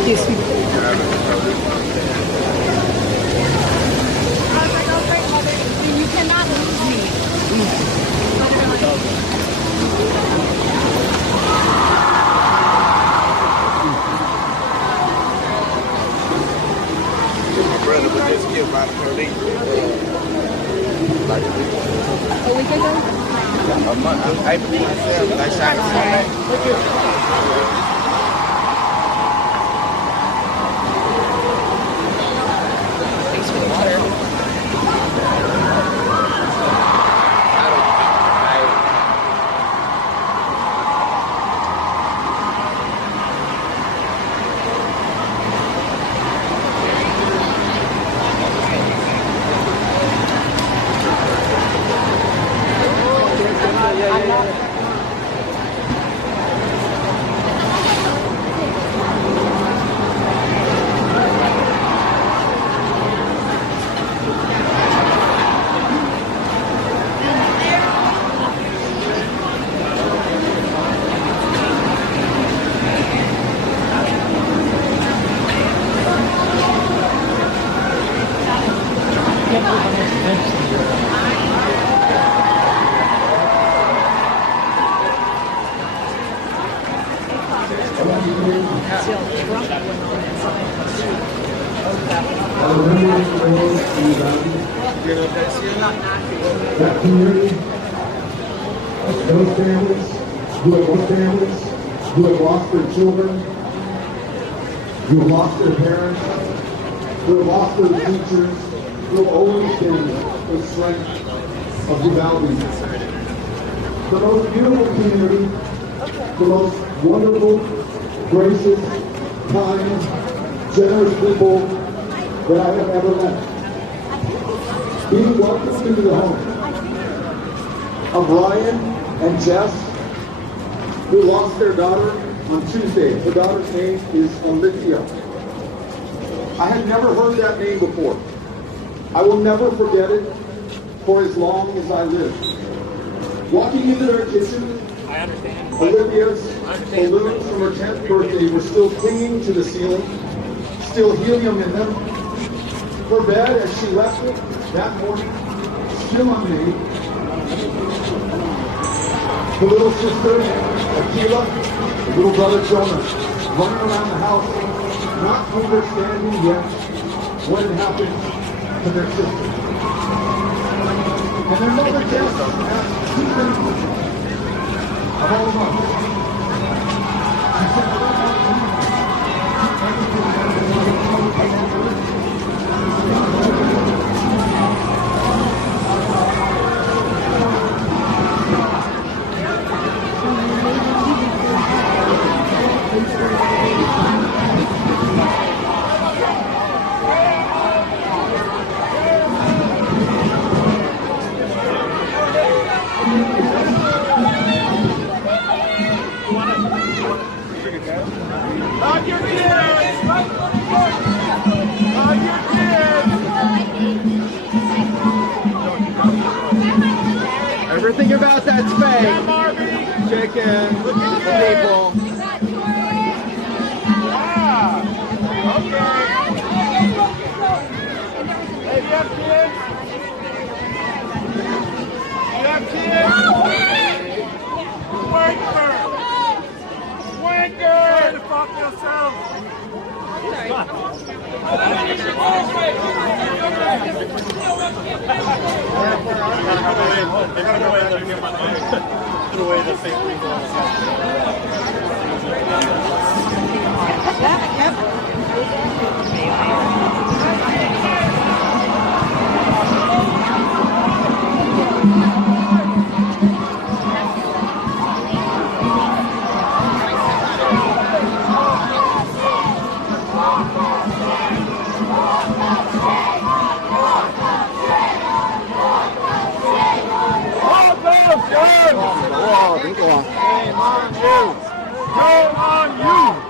Excuse me. You cannot lose me. My brother was just killed by the police. Like A week ago? a month, April 27th, they shot him. Thanks for the water. That community, those families who have lost their children, who have lost their parents, who have lost their teachers, who have always been the strength of Uvalde. The most beautiful community, the most wonderful, gracious, kind, generous people that I have ever met. Being welcomed into the home of Ryan and Jess, who lost their daughter on Tuesday. Her daughter's name is Olivia. I had never heard that name before. I will never forget it for as long as I live. Walking into their kitchen, Olivia's balloons from her 10th birthday were still clinging to the ceiling, still helium in them. Her bed, as she left it that morning, still unmade. Her little sister, Akila, her little brother, Jonah, running around the house, not understanding yet what had happened to their sister. And their mother, Jess, asked two things of all of us. She said, Hug your kids! Hug your kids! everything about that's fake. Yeah, Marvin! Chicken, people. Yeah! Okay! Hey, you have kids? You have kids? Wanker! Wanker! Try to fuck yourself! They gotta go in there and get my money. Put away the fake people. Shame on you! Shame on you!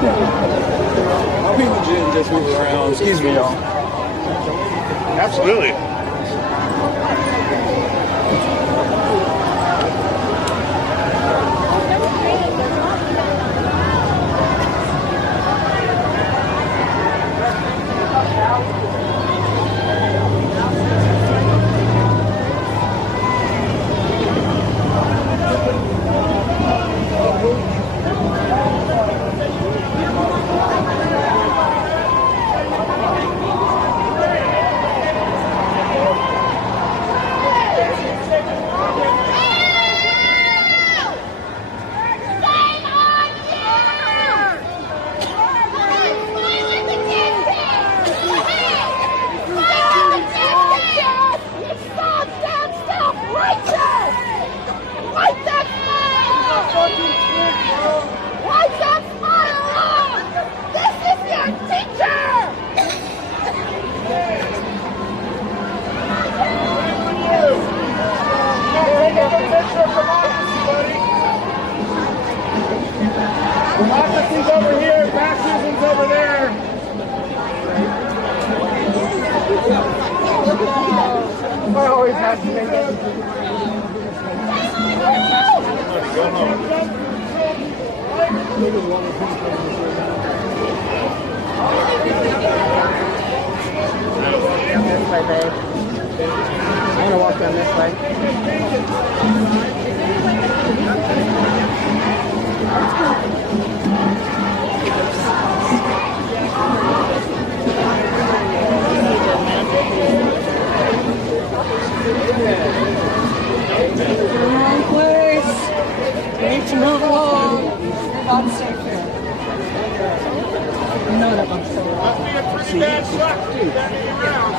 I'll be legit and just move around. Excuse me, y'all. Absolutely. Democracy's over here, fascism's over there. I always have to make that. Go home. This way, babe. I'm gonna walk down this way. Wrong place. We need to move along. We're not safe here. None of us are. Must be a pretty bad truck standing around.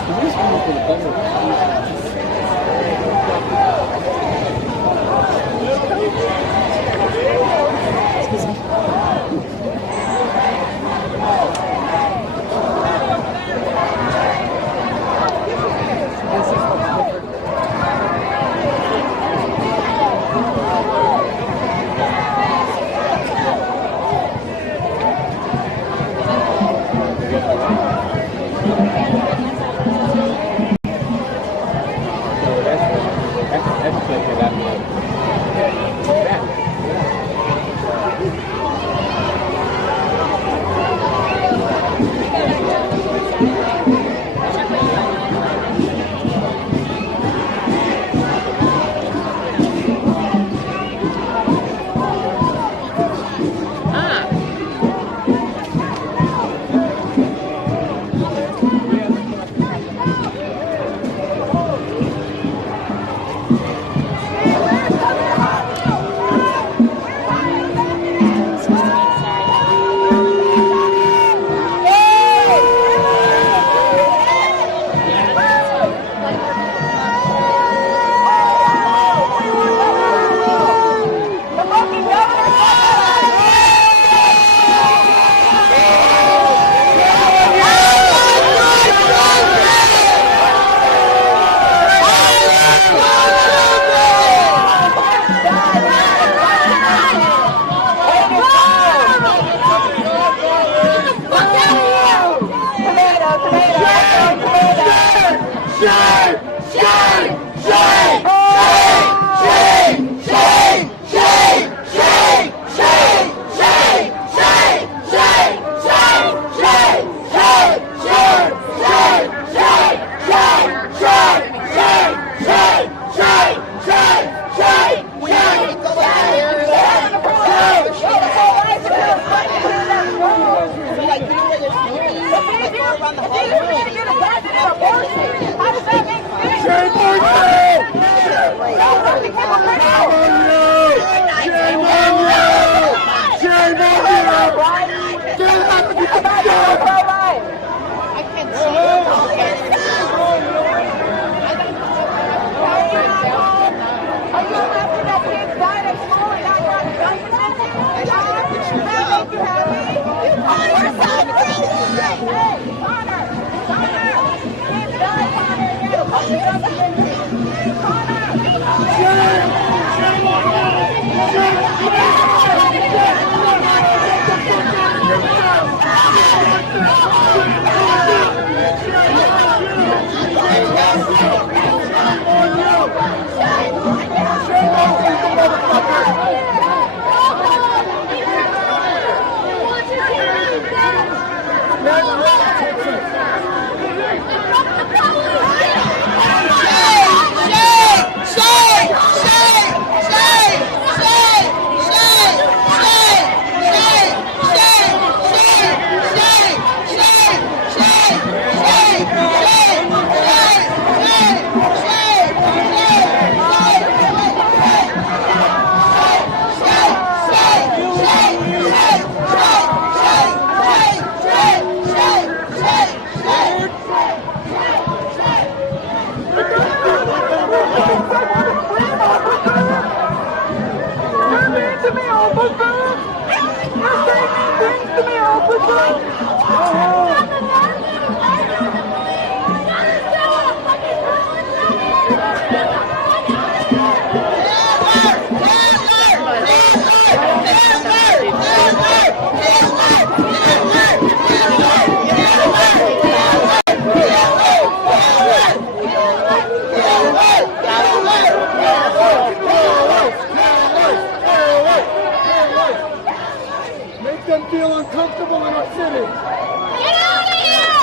Make them feel uncomfortable in our city. Get out of here!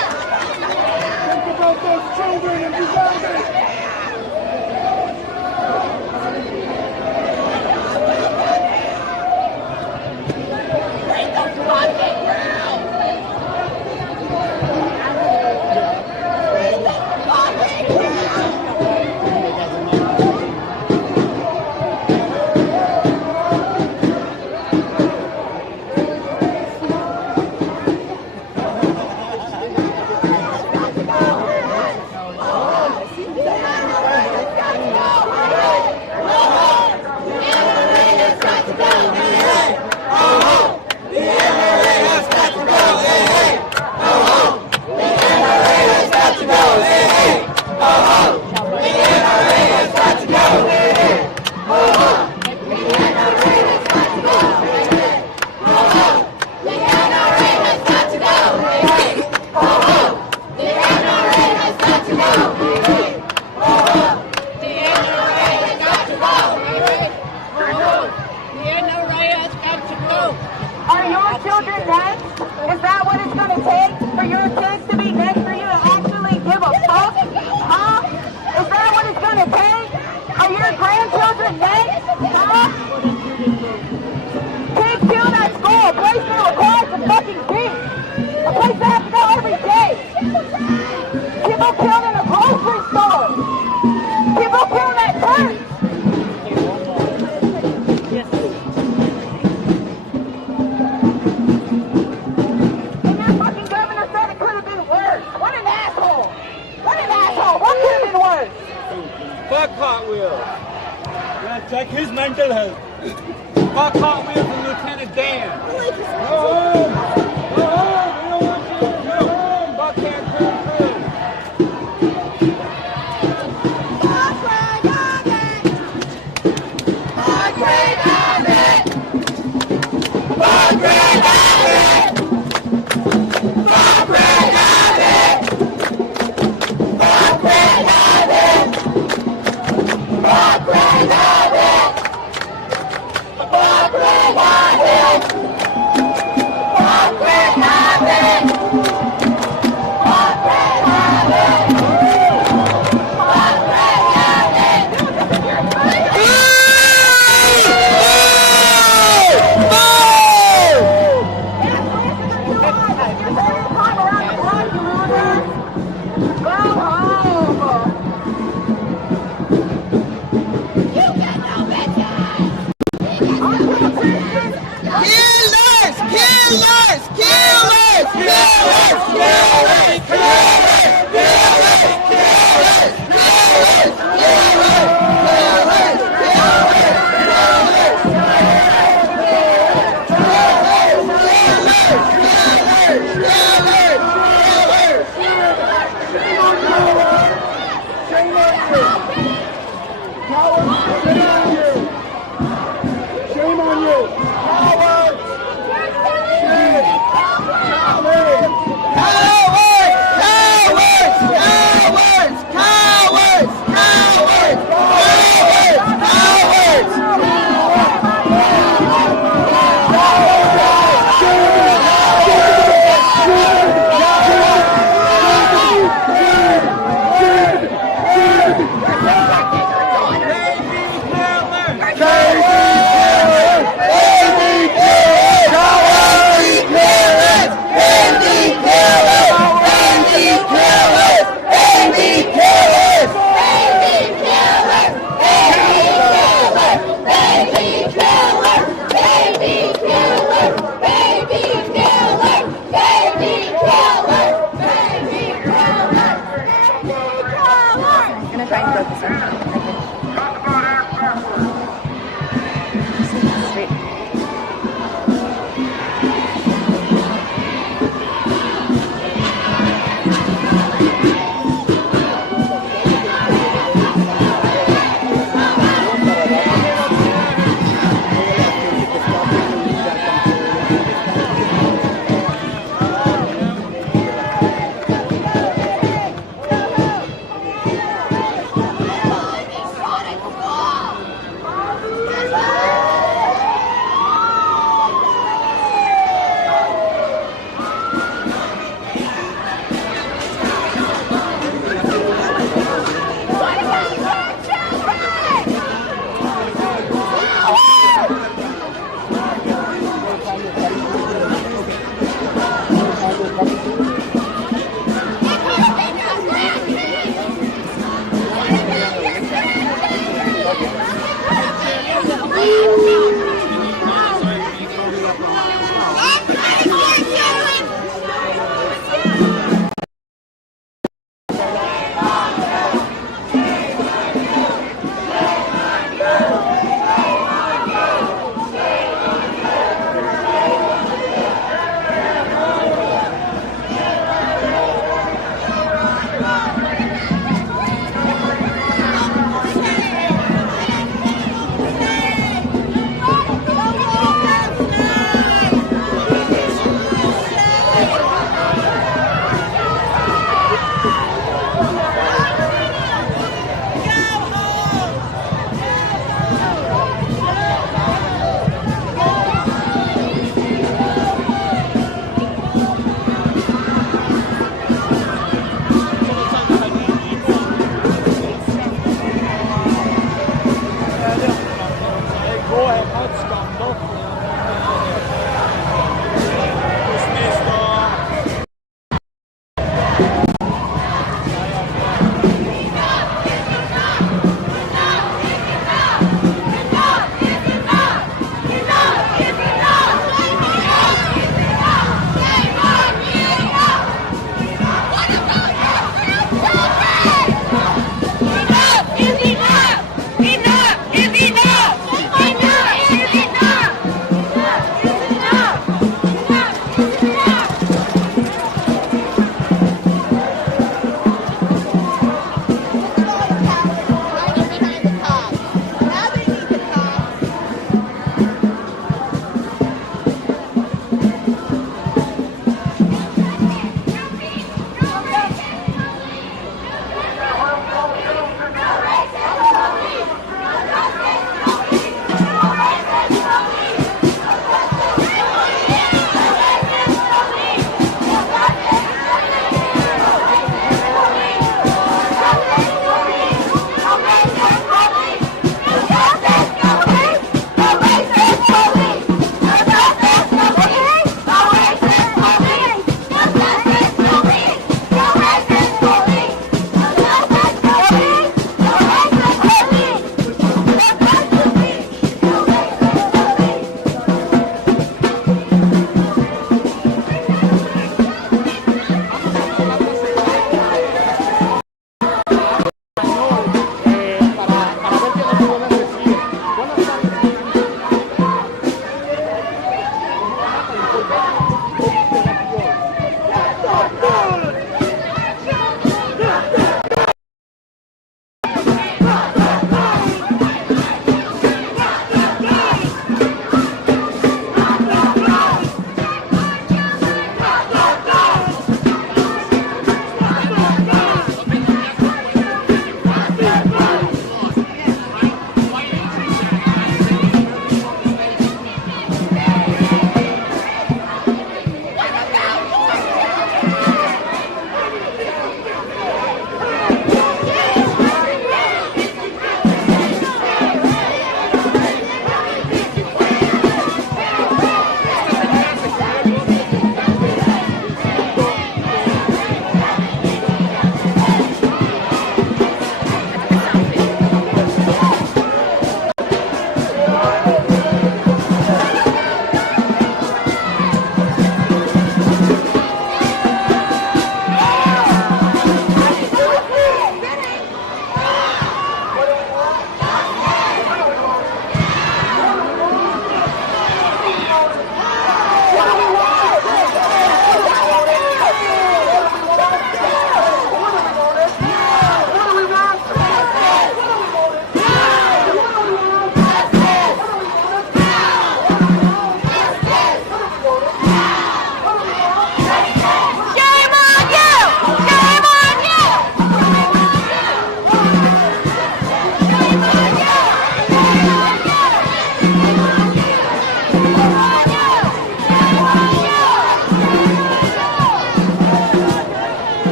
Think about those children and Uganda. Are your children next? Is that what it's going to take for your kids to be next for you to actually give a fuck? Huh? Is that what it's going to take? Are your grandchildren next? Huh? Kids killed at school, a place that requires a fucking beat. A place that have to go every day. People killed in a grocery store. People killed at church. Fuck Hot Wheels. Yeah, check his mental health. Fuck Hot Wheels and Lieutenant Dan. Go home. Go home. We don't want you to go home. Fuck Cancun crew. Fuck Greg Abbott. Fuck Greg Abbott. Fuck Greg Abbott. Fuck Greg Abbott. Fuck Greg Abbott. Fuck Greg Abbott! Fuck Greg Abbott!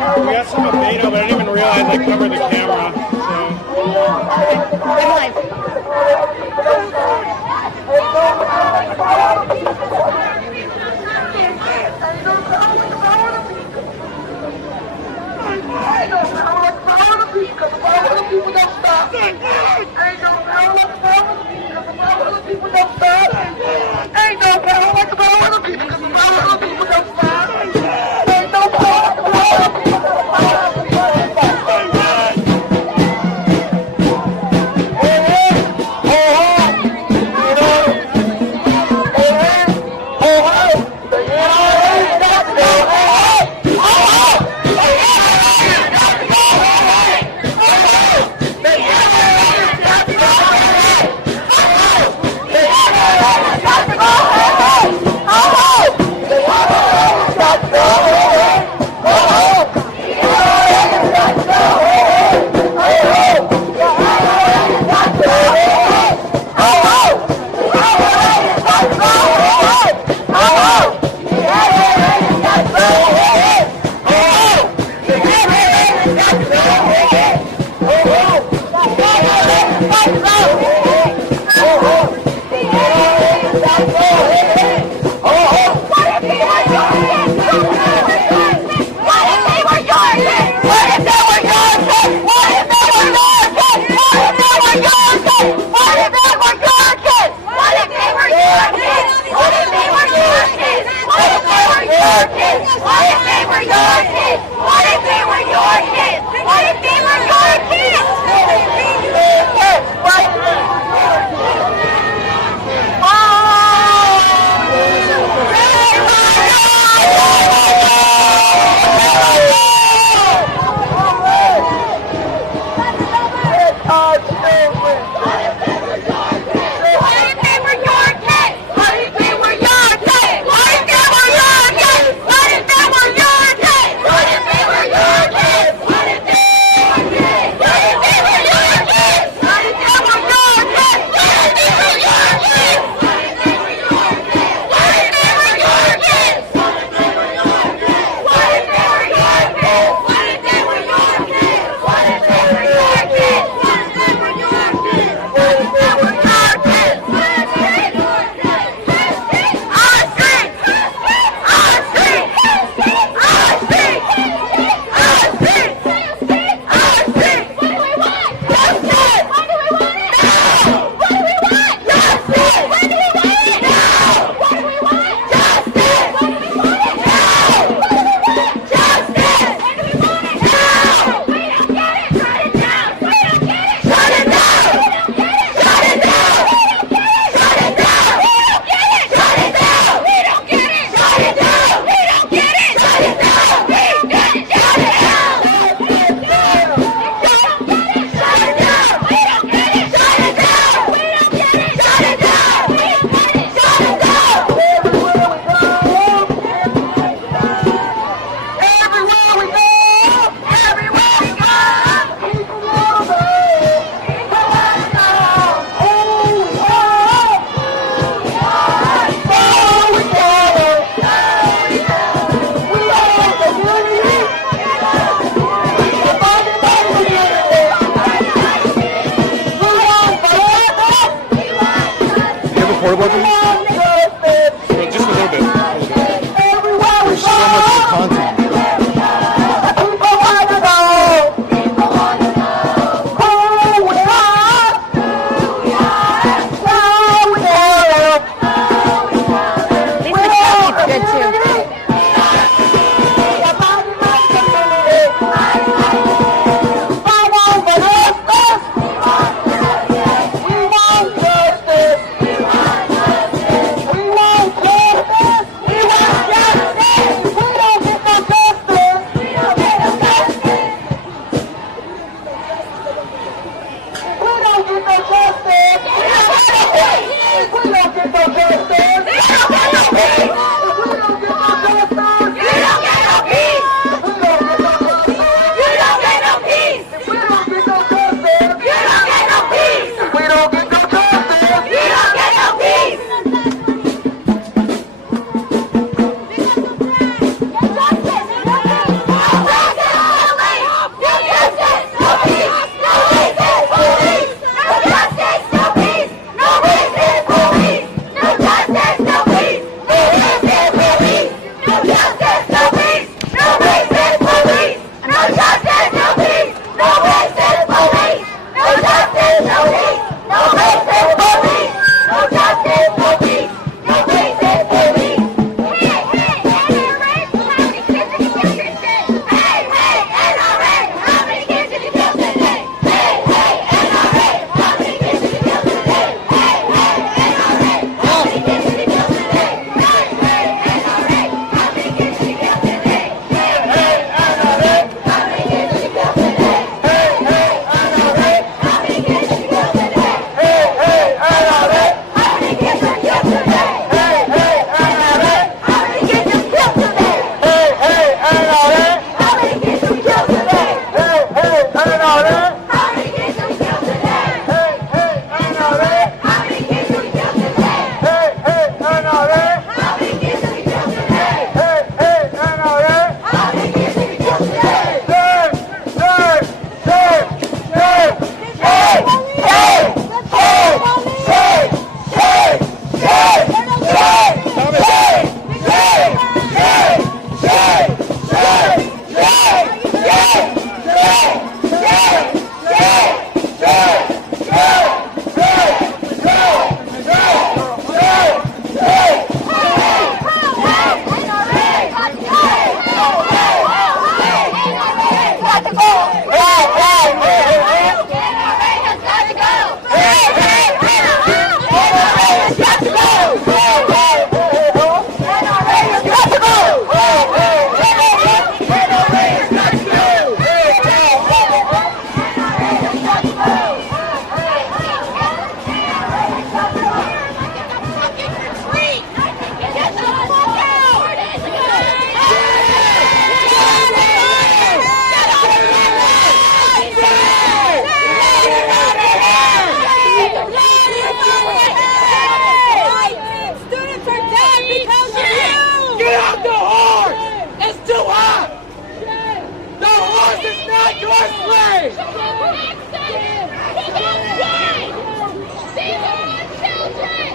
We got some of Beto, but I didn't even realize I covered the camera.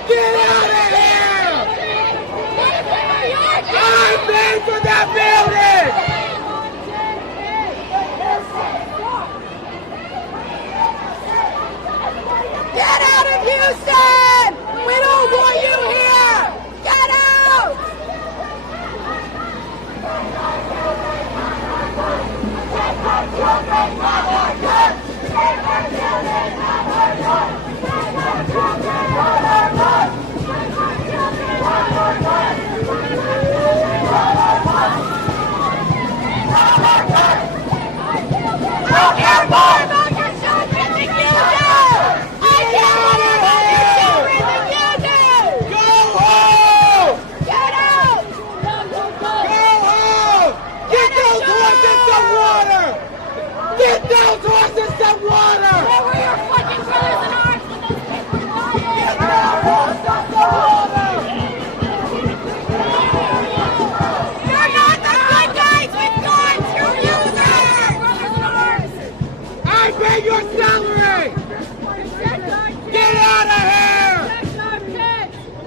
Get out of here! I'm paying for that building! Get out of Houston! We don't want you here! Get out! I don't care more about your children than you do! I care more about your children than you do! Go home! Get out! Go home! Get those horses some water! Get those horses some water! Where were your fucking brothers in arms when those kids were dying? Get those horses some water! You're not the good guys with guns! You're users! Brothers in arms! I pay your salary! Get out of here!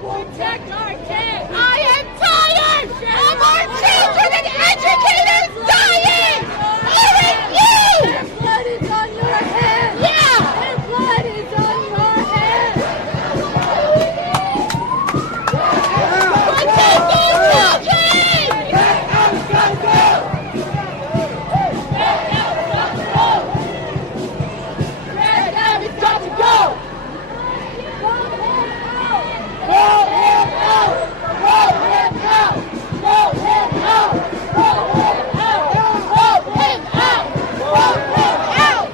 Protect our kids! I am tired of our children and educators dying! Aren't you? Their blood is on your hands! Yeah! Their blood is on your hands! Protect our children! Get out, go, go! Red Abbott got to go! Throw him out! Throw him out! Throw him out! Throw him out! Throw him out! Throw him out! Throw him out!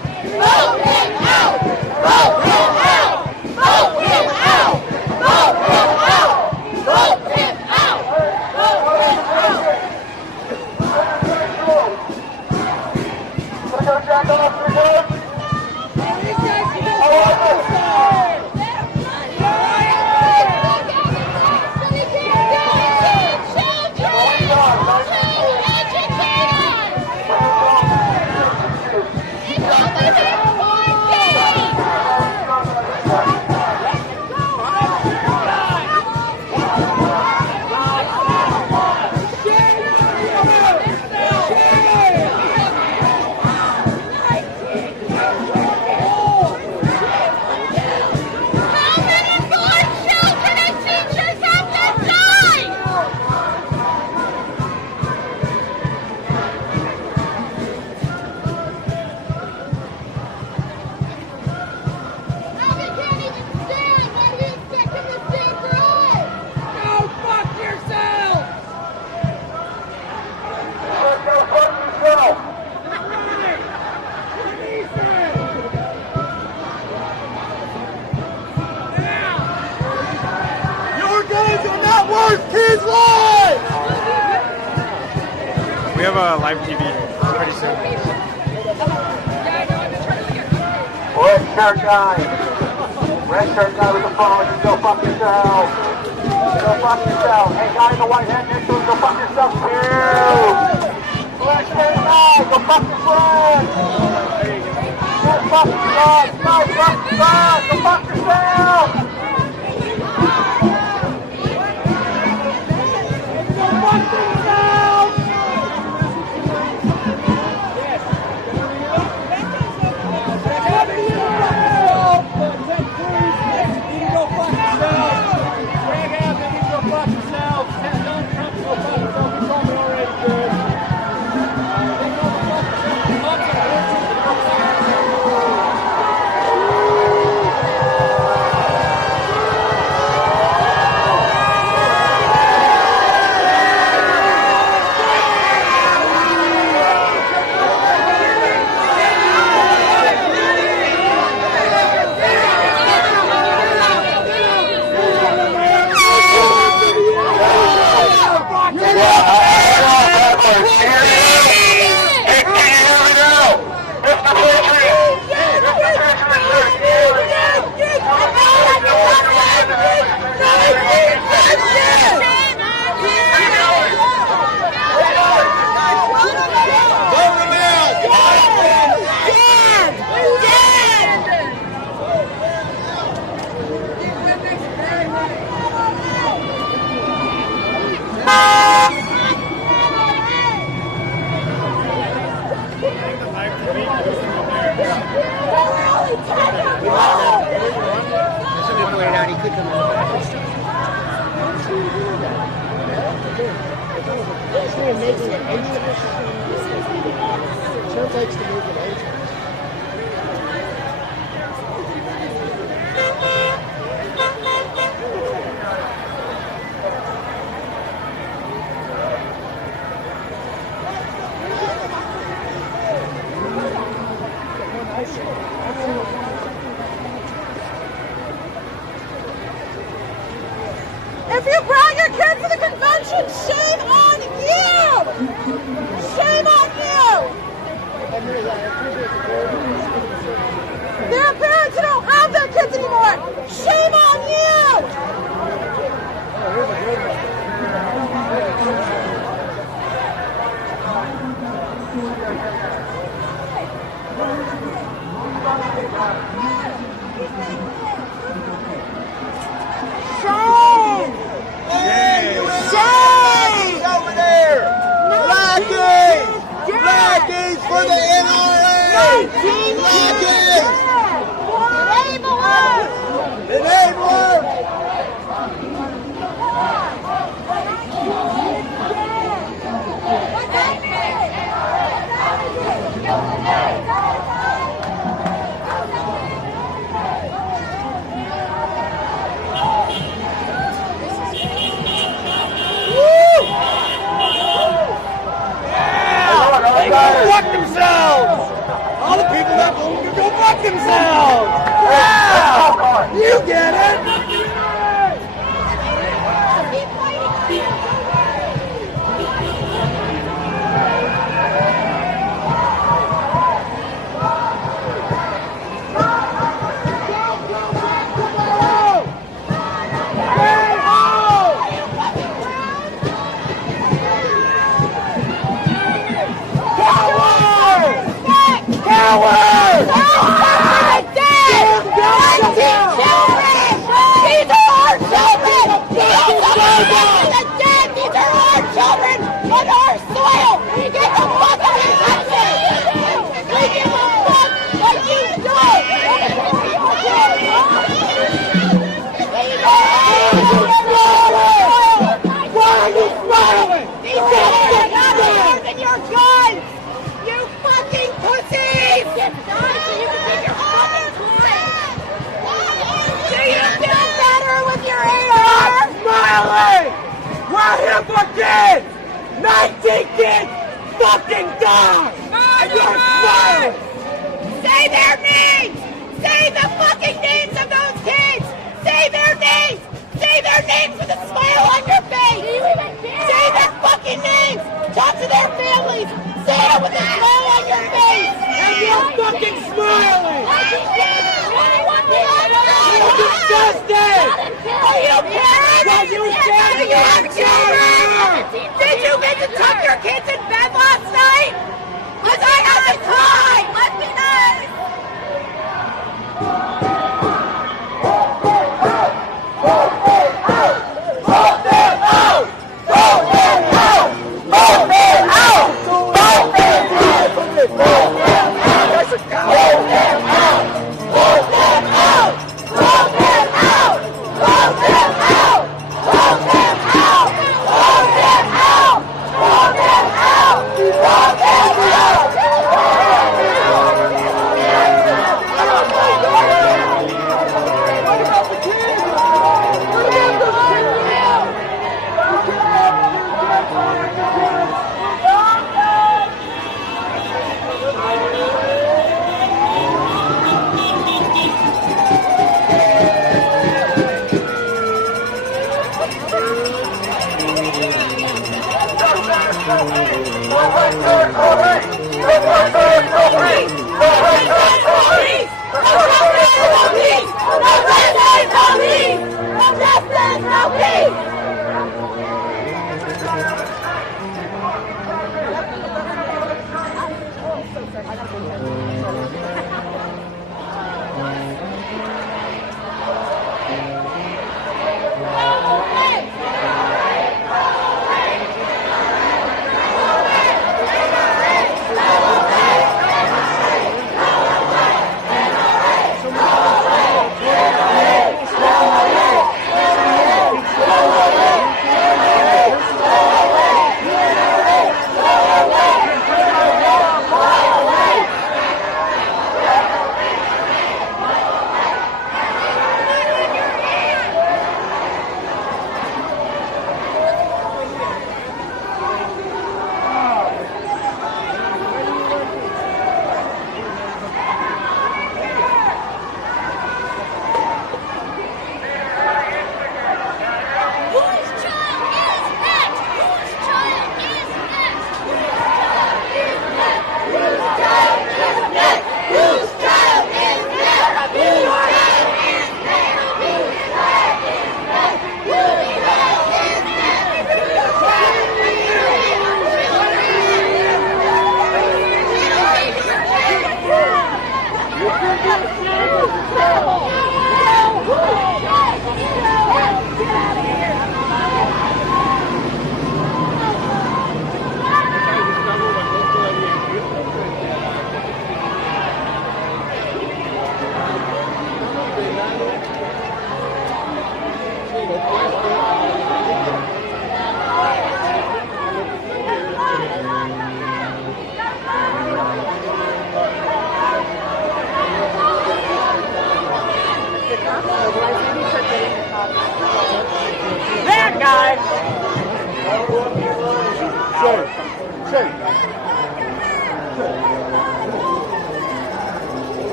Throw him out! Throw him out! Throw him out! Throw him out! How many more children and teachers have to die? Now we can't even stand. Why do we expect them to stand for us? Go fuck yourself! Your guns are not worth kids' lives! We have a live TV pretty soon. Red shirt guy. Red shirt guy with the phone. You go fuck yourself. Go fuck yourself. Hey, guy in the white hat next to him, go fuck yourself too. Red shirt guy, go fuck your friend. Go fuck yourself. Go fuck yourself. Go fuck yourself. Go fuck yourself! NRA making an age limit? Trump likes to make an age limit. If you brought your kid to the convention, shame on you! Shame on you! There are parents who don't have their kids anymore. Shame on you! Shame! Shame! Over there! Blackies! Blackies for the NRA! Blackies! Enablers! They go fuck themselves! All the people that can go fuck themselves! Yeah! You get it! Cowards! These are our children! These are our children on our soil! Get the fuck out of the country! We give a fuck what you do! Why are you smiling? These children are not more than your guns! You fucking pussies! Do you feel better with your AR? Smiling! We're here for kids! 19 kids fucking died! And you're smiling! Say their names! Say the fucking names of those kids! Say their names! Say their names with a smile on your face! Say their fucking names! Talk to their families! Say it with a smile on your face! And you're fucking smiling! You're disgusting! Are you parents? Are you standing Do you have up? children? Did you get to tuck your kids in bed last night? Because I had the time! Let's be nice!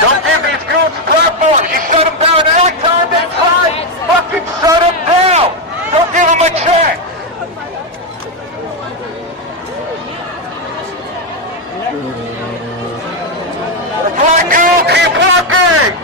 Don't give these goons platforms. You shut them down every time they try. Fucking shut them down. Don't give them a check. Black goon, keep walking.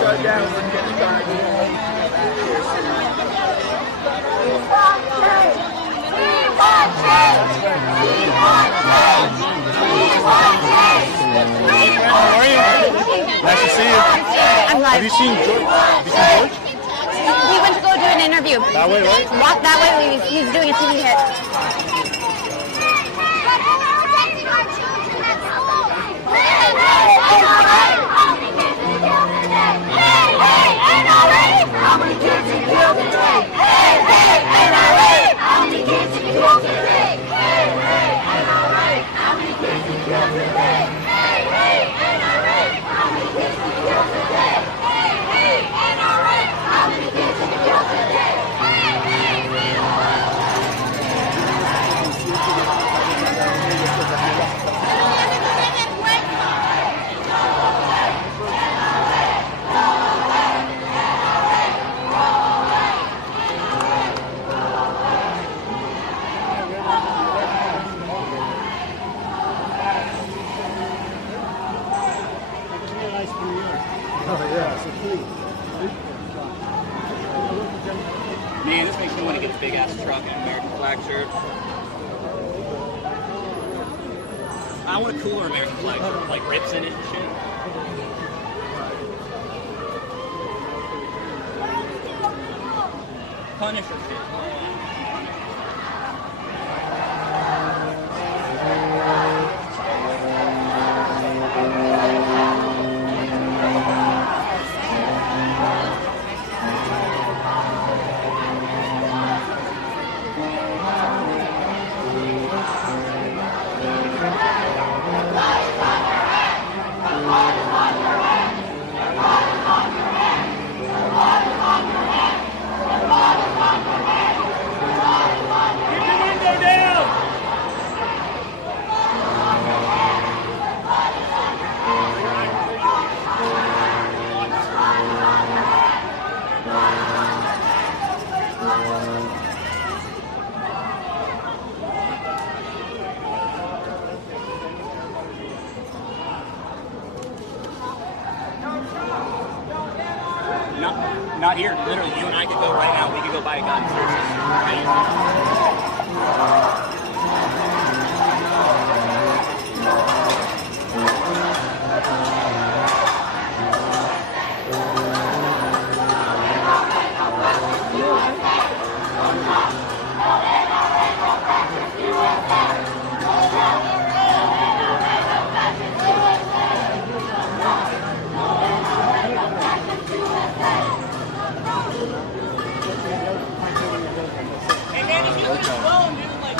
shut down when we get started. How are you? Nice to see you. I'm live. Have you seen George? George? We went to go do an interview. That way, right? Walk that way. He's doing a TV hit. How many kids did you kill today? Hey, hey, NRA! How many kids did you kill today? Hey, hey, NRA! How many kids did you kill today? Hey, hey, NRA! How many kids did you kill today? Hey, hey, NRA! How many kids did you kill today? Hey, hey, Man, this makes me want to get a big ass truck and American flag shirt. I want a cooler American flag shirt with like rips in it and shit. Punisher shit. Not here. Literally, you and I could go right now. We could go buy a gun. Hey man, if you leave it alone, dude, like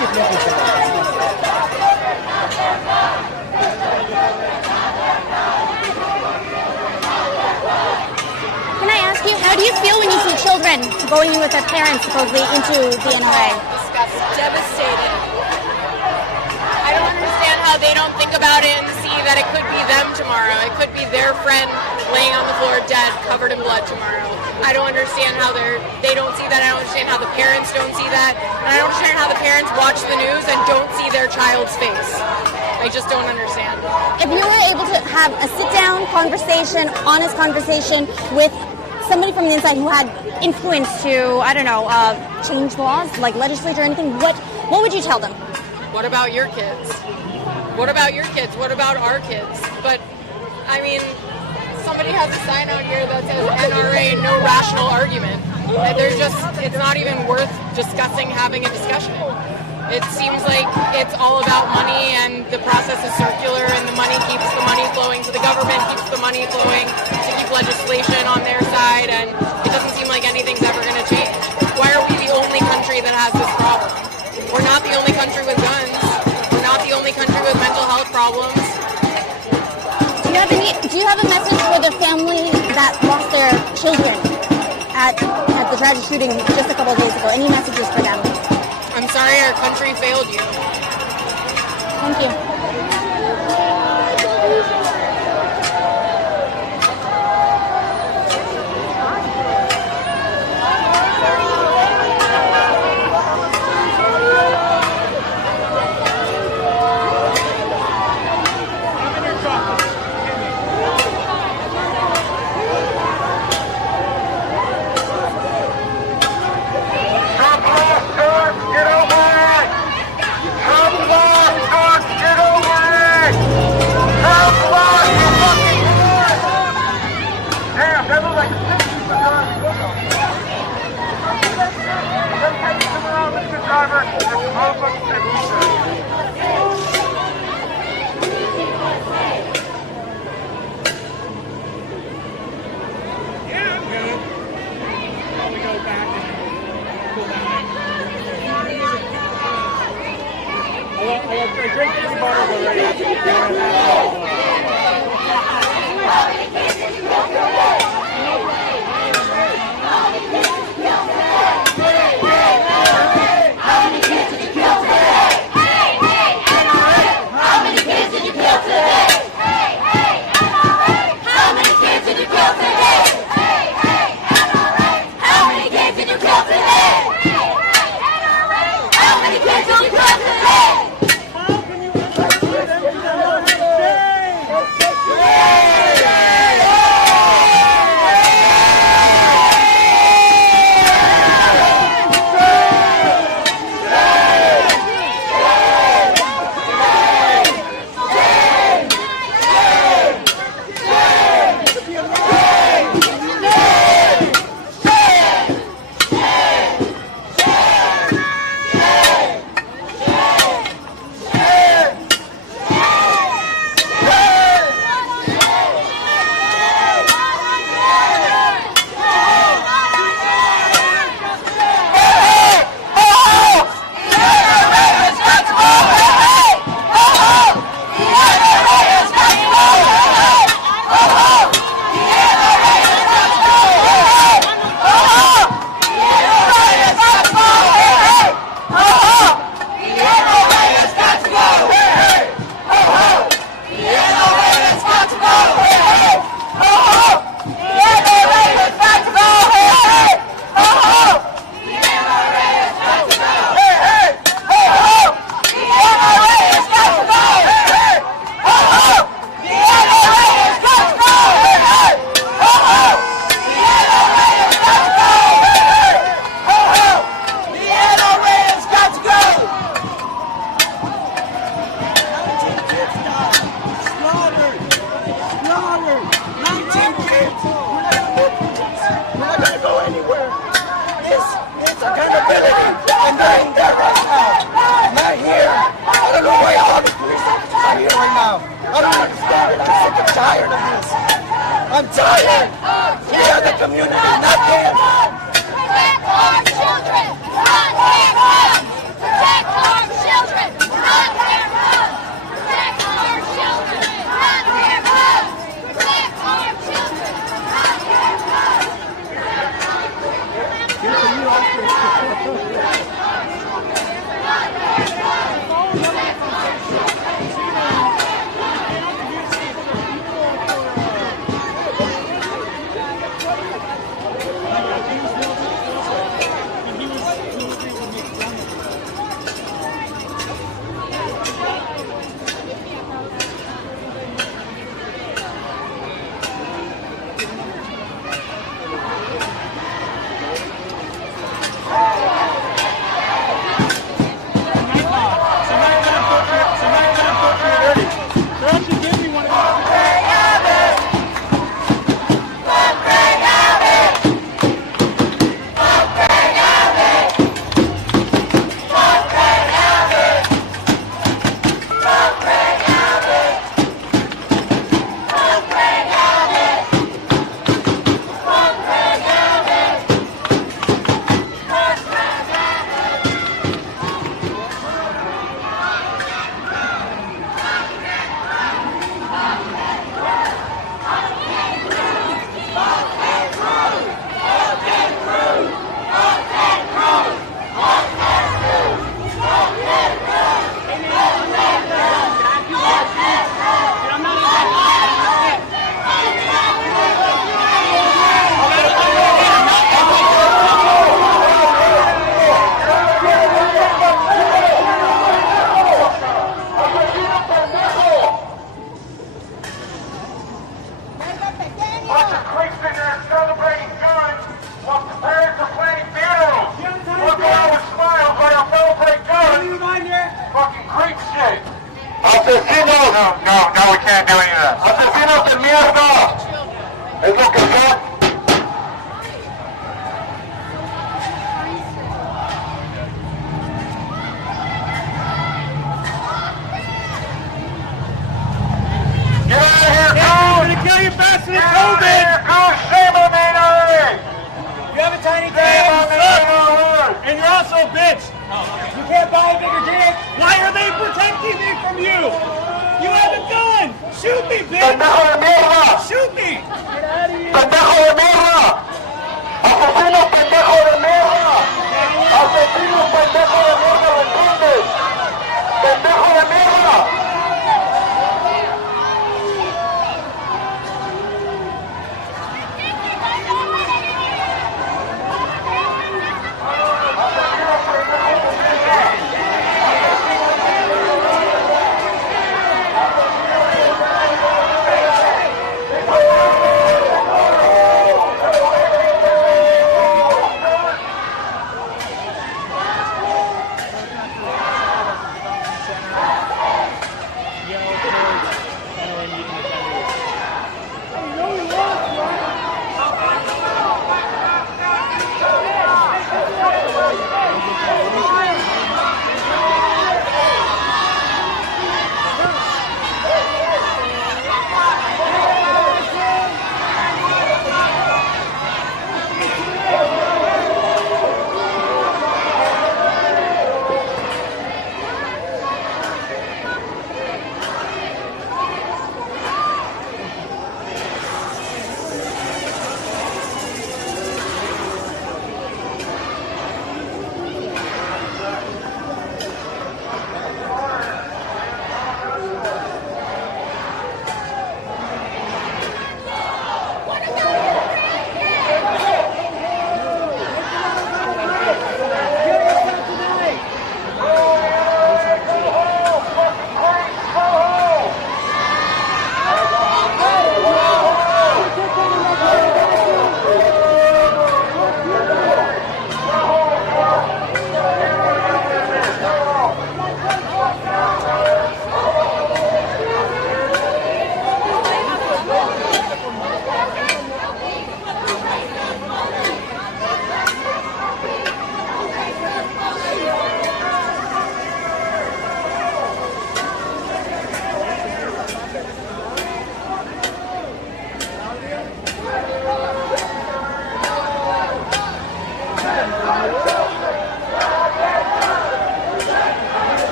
keep making sense. Can I ask you, how do you feel when you see children going with their parents supposedly into the NRA? Devastated. I don't understand how they don't think about it and see that it could be them tomorrow. It could be their friend laying on the floor dead, covered in blood tomorrow. I don't understand how they don't see that. I don't understand how the parents don't see that. And I don't understand how the parents watch the news and don't see their child's face. I just don't understand. If you were able to have a sit-down conversation, honest conversation with somebody from the inside who had influence to, I don't know, change laws, like legislature or anything, what would you tell them? What about your kids? What about your kids? What about our kids? But, I mean, somebody has a sign out here that says NRA, no rational argument. And it's not even worth discussing, having a discussion. It seems like it's all about money and the process is circular and the money keeps the money flowing to the government, keeps the money flowing to keep legislation on their side, and it doesn't seem like anything's ever going to change. Why are we the only country that has this problem? We're not the only country with guns. We're not the only country with mental health problems. Do you have a message for the family that lost their children at the tragic shooting just a couple of days ago? Any messages for them? I'm sorry our country failed you. Thank you. I'm tired. We are the community, not them. Protect our children, not their guns. Protect our children. Asesinos. No, we can't do any of that. Asesinos de mierda. Es lo que son. Get out of here, I'm gonna kill you faster than COVID! Shame on the NRA! You have a tiny dick, and you're also a bitch. You can't buy a bigger dick. Why are they protecting me from you? You have a gun. Shoot me, bitch. ¡Pendejo de mierda! Shoot me. ¡Pendejo de mierda! ¡Asesino pendejo de mierda! ¡Asesino pendejo de mierda! ¿Lo entiendes? ¡Pendejo de mierda!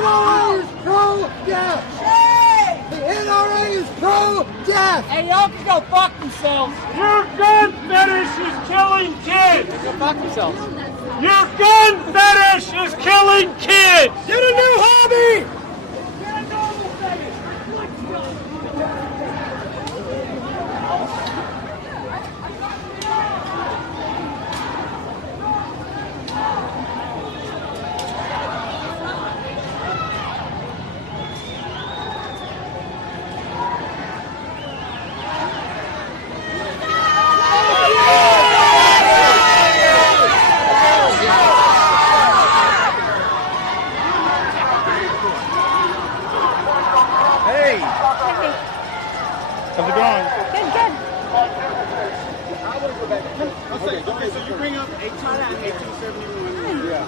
NRA is pro-death! The NRA is pro-death! Hey, y'all can go fuck themselves. Your gun fetish is killing kids. Go fuck yourselves. Your gun fetish is killing kids. Get a new hobby! Hey! How's it going? Good, good. Okay, so you bring up 1871. Yeah.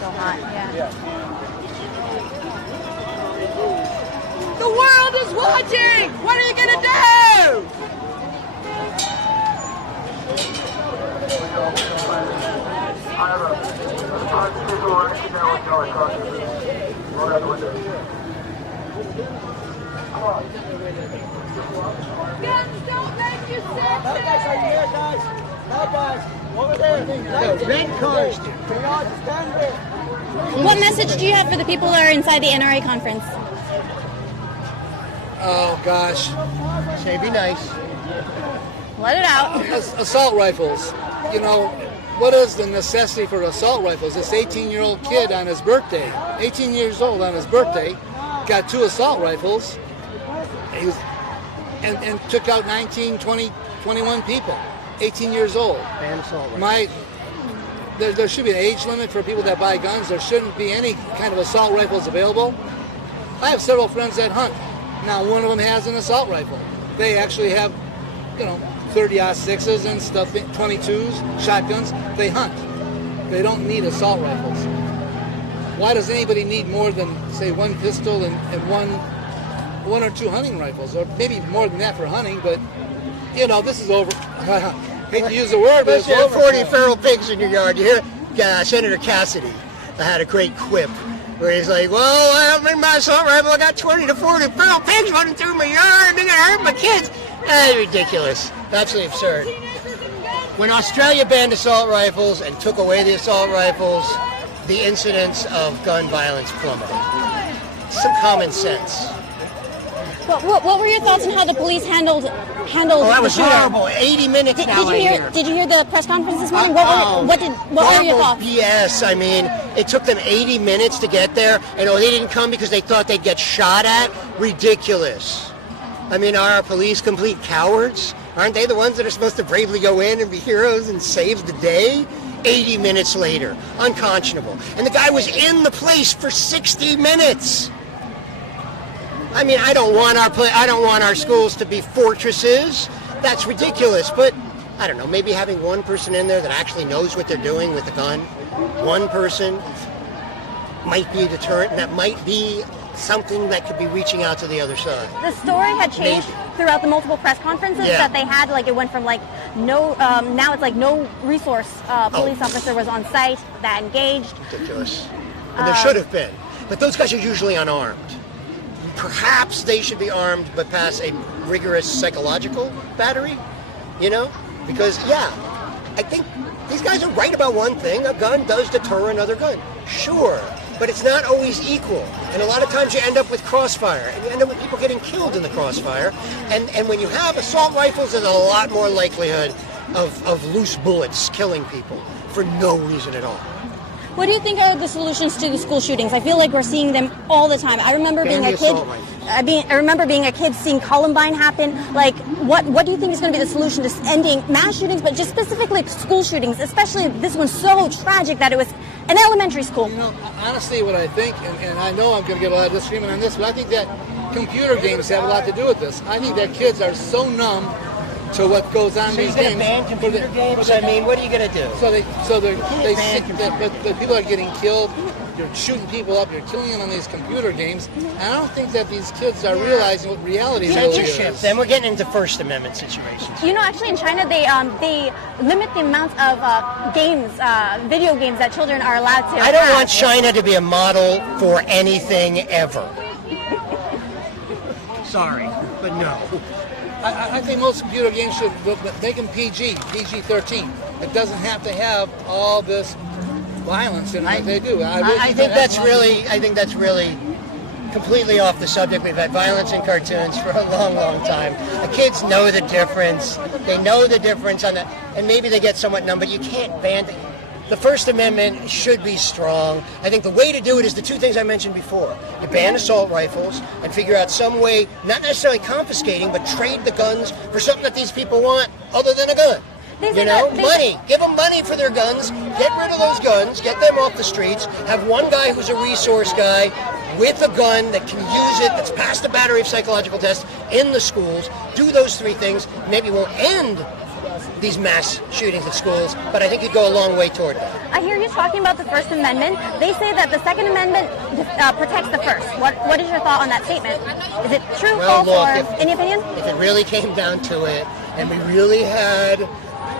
So hot, yeah. The world is watching! What are you gonna do? Guns don't make you sick! Red cars. What message do you have for the people that are inside the NRA conference? Oh gosh. Say be nice. Let it out. Assault rifles. You know, what is the necessity for assault rifles? This 18-year-old kid on his birthday, 18 years old on his birthday, got 2 assault rifles. He was, and took out 19, 20, 21 people. 18 years old. Ban assault rifles. There should be an age limit for people that buy guns. There shouldn't be any kind of assault rifles available. I have several friends that hunt. Now, one of them has an assault rifle. They actually have, 30-06s and stuff, 22s, shotguns. They hunt. They don't need assault rifles. Why does anybody need more than, say, 1 pistol and one or 2 hunting rifles? Or maybe more than that for hunting, but, this is over. Hate to use the word, but it's You have over. 40 feral pigs in your yard. You hear Senator Cassidy had a great quip where he's like, well, I don't need my assault rifle. I got 20 to 40 feral pigs running through my yard and they're going to hurt my kids. Ridiculous. Absolutely absurd. When Australia banned assault rifles and took away the assault rifles, the incidence of gun violence plummeted. Some common sense. What were your thoughts on how the police handled Oh, that the was shooter? horrible. 80 minutes Did now, you hear? I hear. Did you hear the press conference this morning? What were your Horrible thoughts? BS. I mean, it took them 80 minutes to get there, and they didn't come because they thought they'd get shot at? Ridiculous. I mean, are our police complete cowards? Aren't they the ones that are supposed to bravely go in and be heroes and save the day? 80 minutes later. Unconscionable. And the guy was in the place for 60 minutes. I mean, I don't want our schools to be fortresses. That's ridiculous. But I don't know. Maybe having one person in there that actually knows what they're doing with the gun, one person, might be a deterrent, and that might be something that could be reaching out to the other side. The story had changed throughout the multiple press conferences that they had. Like, it went from now it's like no resource police officer was on site that engaged. Ridiculous. And there should have been. But those guys are usually unarmed. Perhaps they should be armed but pass a rigorous psychological battery, Because, I think these guys are right about one thing. A gun does deter another gun. Sure. But it's not always equal. And a lot of times you end up with crossfire. And you end up with people getting killed in the crossfire. And when you have assault rifles, there's a lot more likelihood of loose bullets killing people for no reason at all. What do you think are the solutions to the school shootings? I feel like we're seeing them all the time. I remember being a kid. I remember being a kid seeing Columbine happen. Like, what do you think is going to be the solution to ending mass shootings, but just specifically school shootings, especially this one's so tragic that it was an elementary school? Honestly, what I think, and I know I'm going to get a lot of disagreement on this, but I think that computer games have a lot to do with this. I think that kids are so numb to what goes on in these games. Ban computer games? I mean, what are you going to do? But the people are getting killed you're shooting people up, you're killing them on these computer games, and I don't think that these kids are realizing what reality really is. Then we're getting into First Amendment situations. You know, actually, in China, they limit the amount of games, video games that children are allowed to. I don't want China to be a model for anything ever. Sorry, but no. I think most computer games should make them PG-13. It doesn't have to have all this violence in it like they do. I think that's really completely off the subject. We've had violence in cartoons for a long, long time. The kids know the difference. They know the difference on that, and maybe they get somewhat numb, but you can't ban it. The First Amendment should be strong. I think the way to do it is the two things I mentioned before. You ban assault rifles and figure out some way, not necessarily confiscating, but trade the guns for something that these people want other than a gun. Money. Give them money for their guns. Get rid of those guns. Get them off the streets. Have one guy who's a resource guy with a gun that can use it, that's passed a battery of psychological tests in the schools. Do those three things. Maybe we'll end these mass shootings at schools, but I think you'd go a long way toward that. I hear you talking about the First Amendment. They say that the Second Amendment protects the First. What is your thought on that statement? Is it true, false, or any opinion? If it really came down to it, and we really had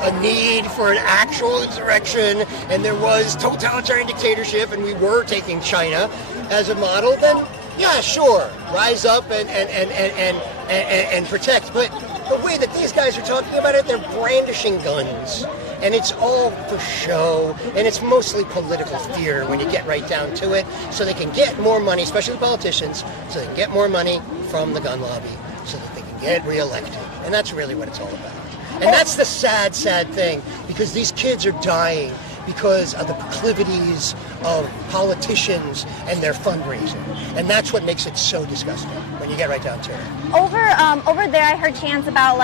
a need for an actual insurrection, and there was totalitarian dictatorship, and we were taking China as a model, then yeah, sure, rise up and protect. But the way that these guys are talking about it, they're brandishing guns, and it's all for show, and it's mostly political theater when you get right down to it, so they can get more money, especially the politicians, so they can get more money from the gun lobby, so that they can get reelected. And that's really what it's all about. And that's the sad, sad thing, because these kids are dying because of the proclivities of politicians and their fundraising. And that's what makes it so disgusting when you get right down to it. Over there, I heard chants about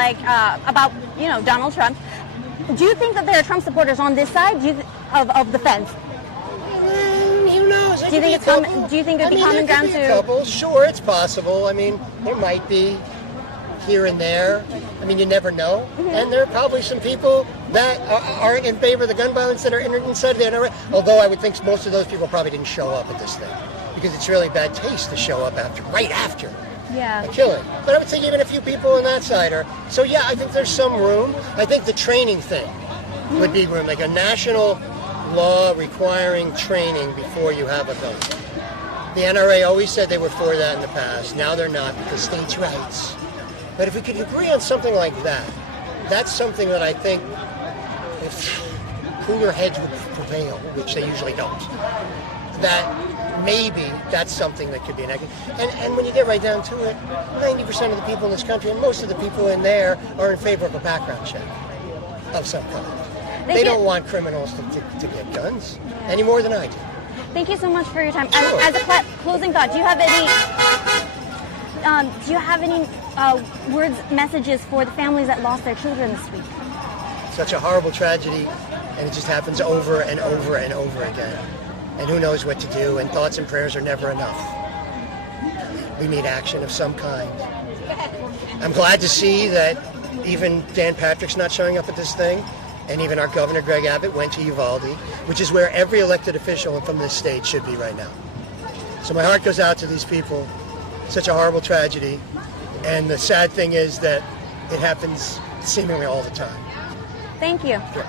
Donald Trump. Do you think that there are Trump supporters on this side of the fence? Who knows? Do you think it'd be common ground to? Couple. Sure, it's possible. I mean, there might be here and there. I mean, you never know. Mm-hmm. And there are probably some people that are in favor of the gun violence that are inside of the NRA. Although I would think most of those people probably didn't show up at this thing, because it's really bad taste to show up right after a killing. But I would say even a few people on that side are. So yeah, I think there's some room. I think the training thing would be room, like a national law requiring training before you have a gun. The NRA always said they were for that in the past. Now they're not, because states' rights. But if we could agree on something like that, that's something that I think if cooler heads would prevail, which they usually don't, that maybe that's something that could be enacted. And when you get right down to it, 90% of the people in this country, and most of the people in there, are in favor of a background check of some kind. They don't want criminals to get guns any more than I do. Thank you so much for your time. As a closing thought, do you have any words, messages for the families that lost their children this week? Such a horrible tragedy, and it just happens over and over and over again. And who knows what to do, and thoughts and prayers are never enough. We need action of some kind. I'm glad to see that even Dan Patrick's not showing up at this thing, and even our Governor Greg Abbott went to Uvalde, which is where every elected official from this state should be right now. So my heart goes out to these people. Such a horrible tragedy. And the sad thing is that it happens seemingly all the time. Thank you. Sure.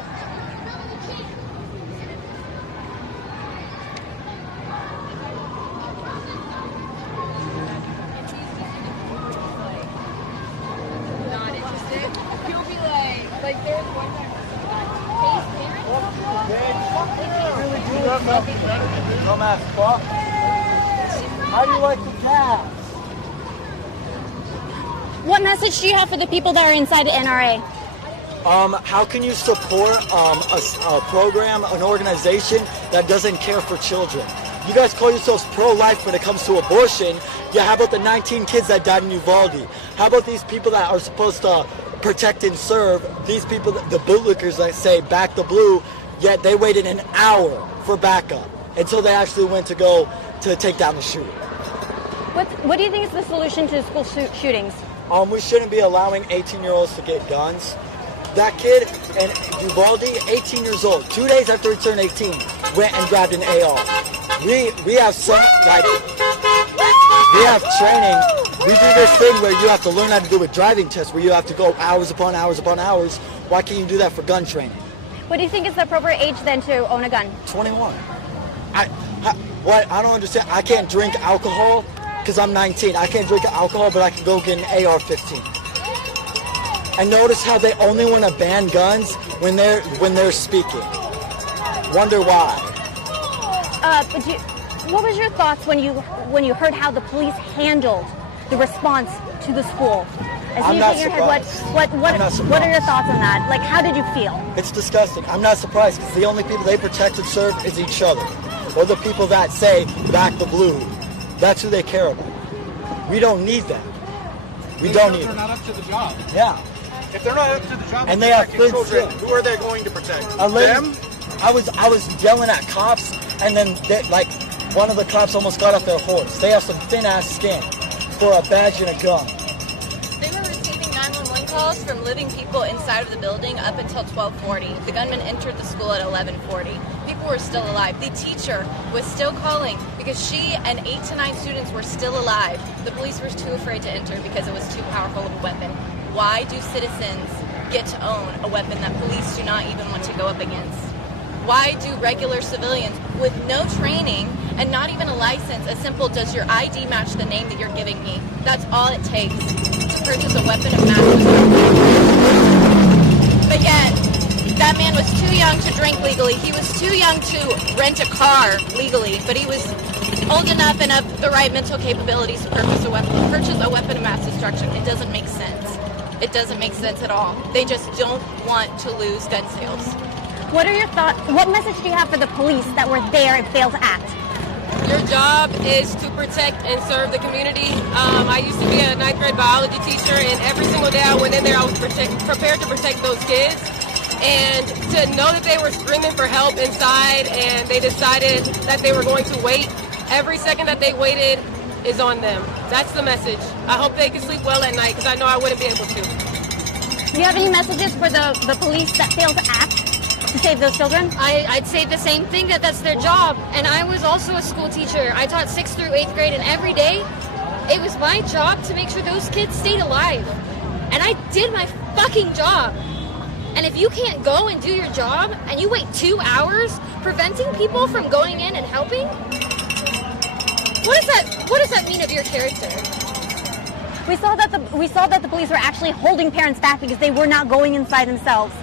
Not interested. He'll be like there's one time. Dumbass fuck. How do you like the cat? What message do you have for the people that are inside the NRA? How can you support a program, an organization that doesn't care for children? You guys call yourselves pro-life when it comes to abortion. Yeah, how about the 19 kids that died in Uvalde? How about these people that are supposed to protect and serve? These people, the bootlickers that say back the blue, yet they waited an hour for backup until they actually went to go to take down the shooter. What do you think is the solution to school shootings? We shouldn't be allowing 18-year-olds to get guns. That kid in Uvalde, 18 years old, 2 days after he turned 18, went and grabbed an AR. we have some, like, we have training. We do this thing where you have to learn how to do a driving test, where you have to go hours upon hours upon hours. Why can't you do that for gun training? What do you think is the appropriate age then to own a gun? 21. I don't understand. I can't drink alcohol because I'm 19. I can't drink alcohol, but I can go get an AR-15. And notice how they only want to ban guns when they're speaking. Wonder why. What was your thoughts when you heard how the police handled the response to the school? I'm not surprised. What are your thoughts on that? Like, how did you feel? It's disgusting. I'm not surprised because the only people they protect and serve is each other, or the people that say back the blue. That's who they care about. We don't need that. We don't need it. They're not up to the job. Yeah. If they're not up to the job, and they have children, who are they going to protect? Them? I was yelling at cops, and then one of the cops almost got off their horse. They have some thin ass skin for a badge and a gun. They were receiving 911 calls from living people inside of the building up until 12:40. The gunman entered the school at 11:40. People were still alive. The teacher was still calling because she and 8 to 9 students were still alive. The police were too afraid to enter because it was too powerful of a weapon. Why do citizens get to own a weapon that police do not even want to go up against? Why do regular civilians with no training and not even a license, a simple does your ID match the name that you're giving me? That's all it takes to purchase a weapon of mass destruction. But yet, that man was too young to drink legally. He was too young to rent a car legally, but he was old enough and of the right mental capabilities to purchase a weapon of mass destruction. It doesn't make sense. It doesn't make sense at all. They just don't want to lose gun sales. What are your thoughts? What message do you have for the police that were there and failed to act? Your job is to protect and serve the community. I used to be a 9th grade biology teacher, and every single day I went in there, I was prepared to protect those kids. And to know that they were screaming for help inside, and they decided that they were going to wait, every second that they waited is on them. That's the message. I hope they can sleep well at night, because I know I wouldn't be able to. Do you have any messages for the police that failed to act to save those children? I'd say the same thing, that's their job. And I was also a school teacher. I taught 6th through 8th grade, and every day it was my job to make sure those kids stayed alive. And I did my fucking job. And if you can't go and do your job and you wait 2 hours preventing people from going in and helping, what does that mean of your character? We saw that the police were actually holding parents back because they were not going inside themselves.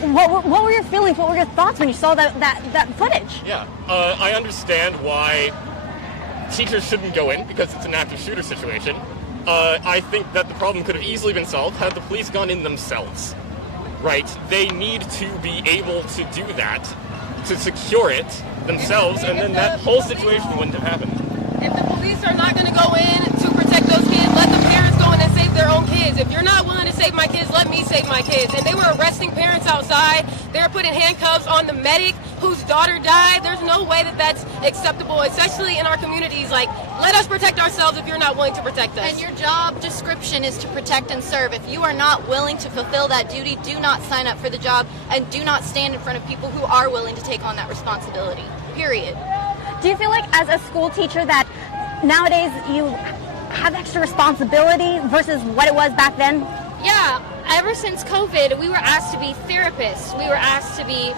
What were your feelings? What were your thoughts when you saw that footage? Yeah, I understand why teachers shouldn't go in because it's an active shooter situation. I think that the problem could have easily been solved had the police gone in themselves. Right? They need to be able to do that, to secure it themselves, and then that whole situation wouldn't have happened. If the police are not going to go in to protect those kids, let the parents go in and save their own kids. If you're not willing to save my kids, let me save my kids. And they were arresting parents outside. They were putting handcuffs on the medic whose daughter died. There's no way that that's acceptable, especially in our communities. Like, let us protect ourselves if you're not willing to protect us. And your job description is to protect and serve. If you are not willing to fulfill that duty, do not sign up for the job and do not stand in front of people who are willing to take on that responsibility. Period. Do you feel like as a school teacher that nowadays you have extra responsibility versus what it was back then? Yeah, ever since COVID, we were asked to be therapists. We were asked to be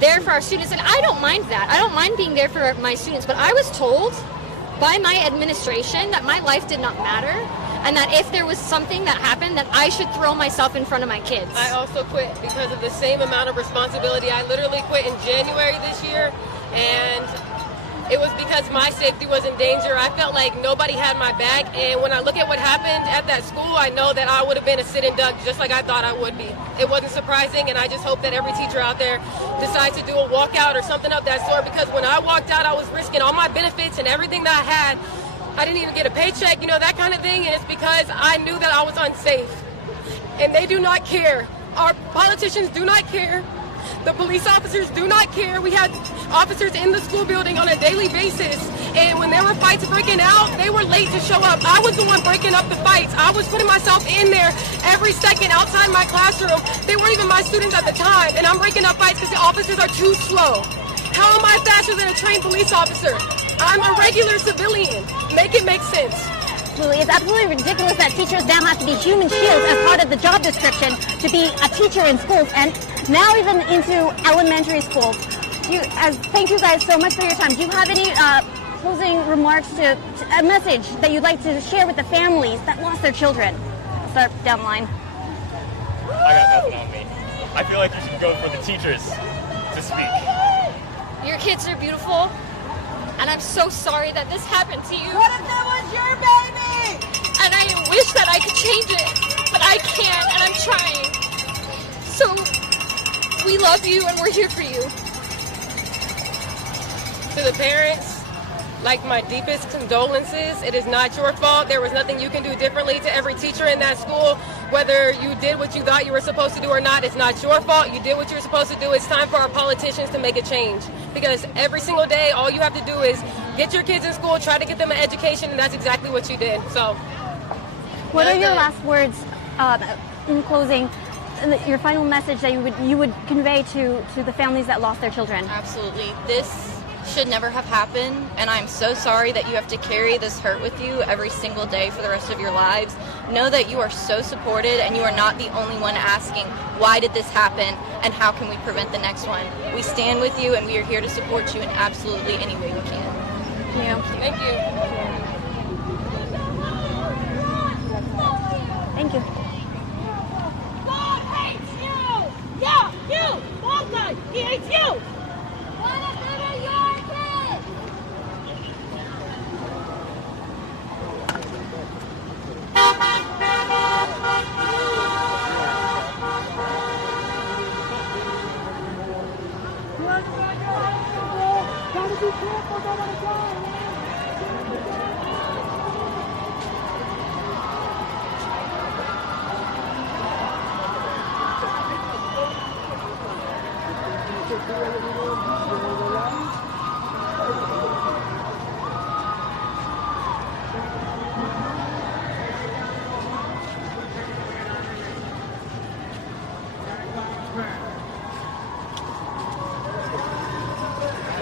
there for our students, and I don't mind that. I don't mind being there for my students, but I was told by my administration that my life did not matter, and that if there was something that happened, that I should throw myself in front of my kids. I also quit because of the same amount of responsibility. I literally quit in January this year, and it was because my safety was in danger. I felt like nobody had my back, and when I look at what happened at that school, I know that I would have been a sitting duck just like I thought I would be. It wasn't surprising, and I just hope that every teacher out there decides to do a walkout or something of that sort, because when I walked out, I was risking all my benefits and everything that I had. I didn't even get a paycheck, that kind of thing, and it's because I knew that I was unsafe. And they do not care. Our politicians do not care. The police officers do not care. We had officers in the school building on a daily basis, and when there were fights breaking out, they were late to show up. I was the one breaking up the fights. I was putting myself in there every second outside my classroom. They weren't even my students at the time, and I'm breaking up fights because the officers are too slow. How am I faster than a trained police officer? I'm a regular civilian. Make it make sense. Absolutely. It's absolutely ridiculous that teachers now have to be human shields as part of the job description to be a teacher in schools, and now even into elementary schools. Thank you guys so much for your time. Do you have any closing remarks, a message that you'd like to share with the families that lost their children? Start down the line. I got nothing on me. I feel like you should go for the teachers to speak. Your kids are beautiful, and I'm so sorry that this happened to you. What if that was your baby? And I wish that I could change it, but I can't, and I'm trying. So, we love you, and we're here for you. To the parents, like, my deepest condolences. It is not your fault. There was nothing you can do differently. To every teacher in that school, whether you did what you thought you were supposed to do or not, it's not your fault. You did what you were supposed to do. It's time for our politicians to make a change. Because every single day, all you have to do is get your kids in school, try to get them an education, and that's exactly what you did. So, what are your last words in closing? Your final message that you would convey to the families that lost their children? Absolutely. This should never have happened, and I'm so sorry that you have to carry this hurt with you every single day for the rest of your lives. Know that you are so supported, and you are not the only one asking, why did this happen, and how can we prevent the next one? We stand with you, and we are here to support you in absolutely any way we can. Thank you. Thank you. Thank you. God hates you! Yeah, you! Bald guy! He hates you! What if they were your kids? Gotta be careful, don't let it go!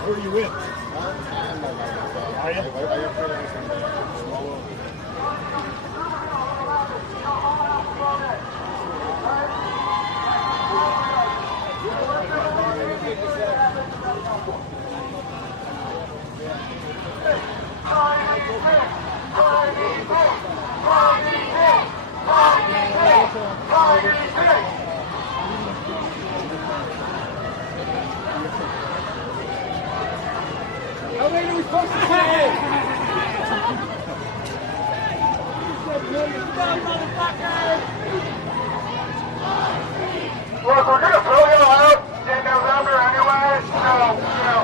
Who are you with? Are you? How many are we supposed to say? Look, we're gonna throw you out in November anyway, so, you know,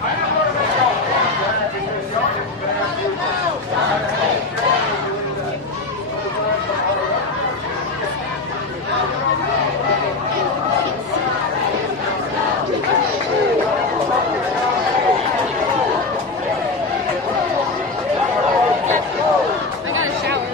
I just want to make y'all feel better because y'all just I got a shower.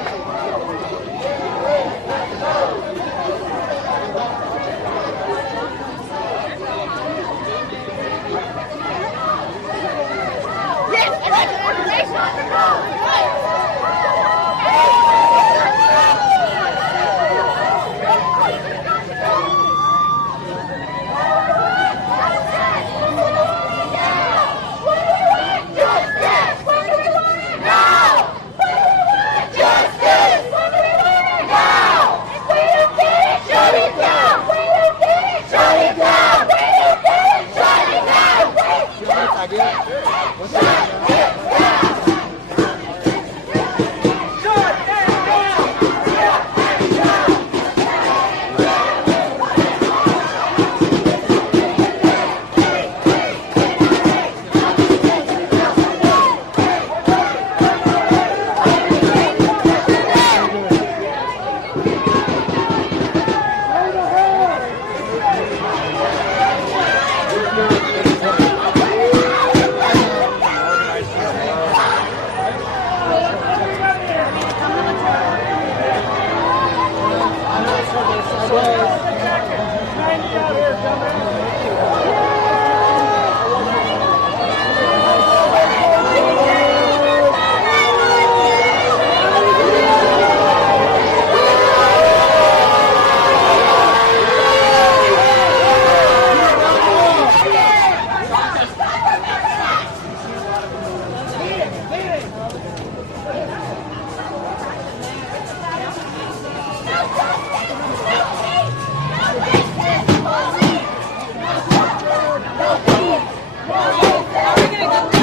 How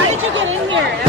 did you get in here?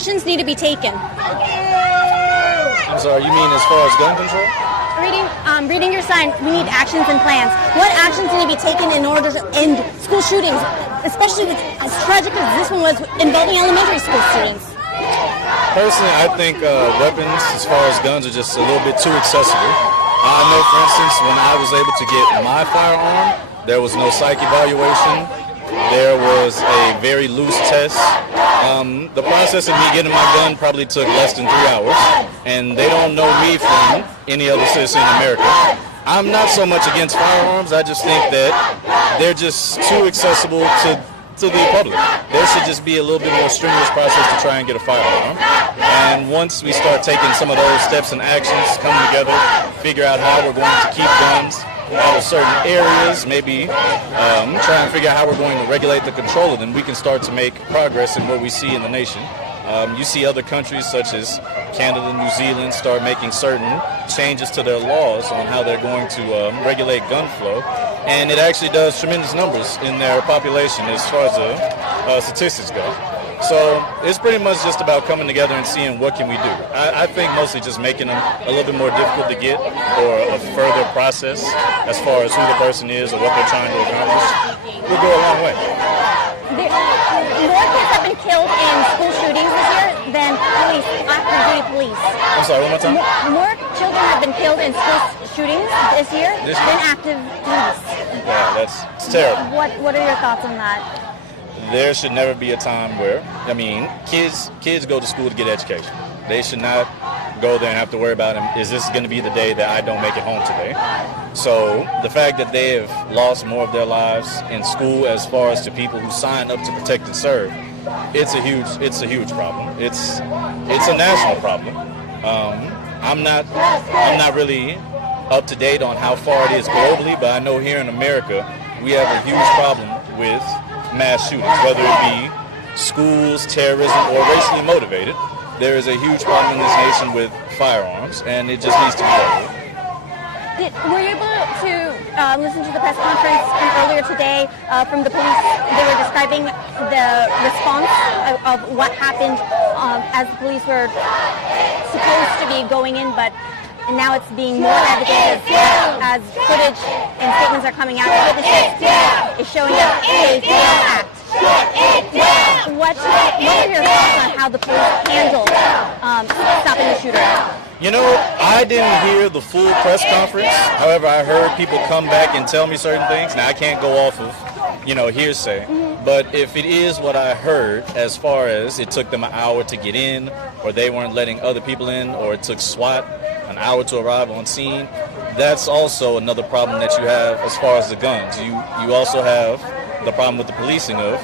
Actions need to be taken. I'm sorry, you mean as far as gun control? Reading your sign, we need actions and plans. What actions need to be taken in order to end school shootings, especially as tragic as this one was involving elementary school students? Personally, I think weapons as far as guns are just a little bit too accessible. I know, for instance, when I was able to get my firearm, there was no psych evaluation. There was a very loose test. The process of me getting my gun probably took less than 3 hours, and they don't know me from any other citizen in America. I'm not so much against firearms. I just think that they're just too accessible to the public. There should just be a little bit more strenuous process to try and get a firearm. And once we start taking some of those steps and actions, come together, figure out how we're going to keep guns out of certain areas, maybe try and figure out how we're going to regulate the control of them, we can start to make progress in what we see in the nation. You see other countries such as Canada, New Zealand start making certain changes to their laws on how they're going to regulate gun flow, and it actually does tremendous numbers in their population as far as the statistics go. So it's pretty much just about coming together and seeing what can we do. I think mostly just making them a little bit more difficult to get, or a further process as far as who the person is or what they're trying to accomplish will go a long way. More kids have been killed in school shootings this year than active duty police. I'm sorry, one more time? More children have been killed in school shootings this year than active police. Yeah, that's terrible. What are your thoughts on that? There should never be a time where, kids go to school to get education. They should not go there and have to worry about, is this going to be the day that I don't make it home today? So the fact that they have lost more of their lives in school as far as to people who sign up to protect and serve, it's a huge problem. It's a national problem. I'm not really up to date on how far it is globally, but I know here in America we have a huge problem with mass shootings, whether it be schools, terrorism, or racially motivated. There is a huge problem in this nation with firearms, and it just needs to be dealt with. Were you able to listen to the press conference earlier today from the police? They were describing the response of what happened as the police were supposed to be going in, but now it's being more evident as footage and statements are coming out. Witnesses is showing that they failed act. What are your thoughts on how the police handled stopping the shooter? You know, I didn't hear the full press conference. However, I heard people come back and tell me certain things. Now, I can't go off of, hearsay. But if it is what I heard, as far as it took them an hour to get in, or they weren't letting other people in, or it took SWAT an hour to arrive on scene, that's also another problem that you have as far as the guns. You also have the problem with the policing of,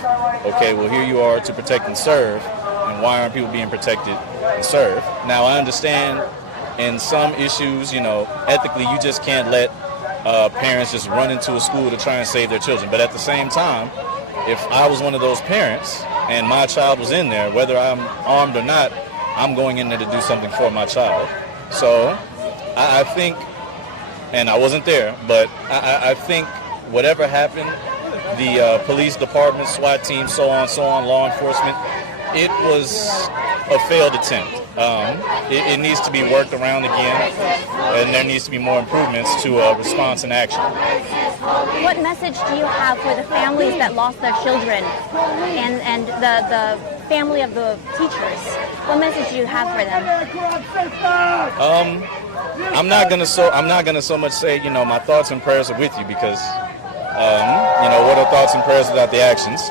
okay, well, here you are to protect and serve, and why aren't people being protected and served? Now, I understand in some issues, ethically, you just can't let parents just run into a school to try and save their children. But at the same time, if I was one of those parents and my child was in there, whether I'm armed or not, I'm going in there to do something for my child. So I think, and I wasn't there, but I think whatever happened, the police department, SWAT team, so on, law enforcement, it was a failed attempt. It needs to be worked around again, and there needs to be more improvements to response and action. What message do you have for the families that lost their children and the family of the teachers? What message do you have for them? I'm not gonna so much say, my thoughts and prayers are with you, because what are thoughts and prayers without the actions?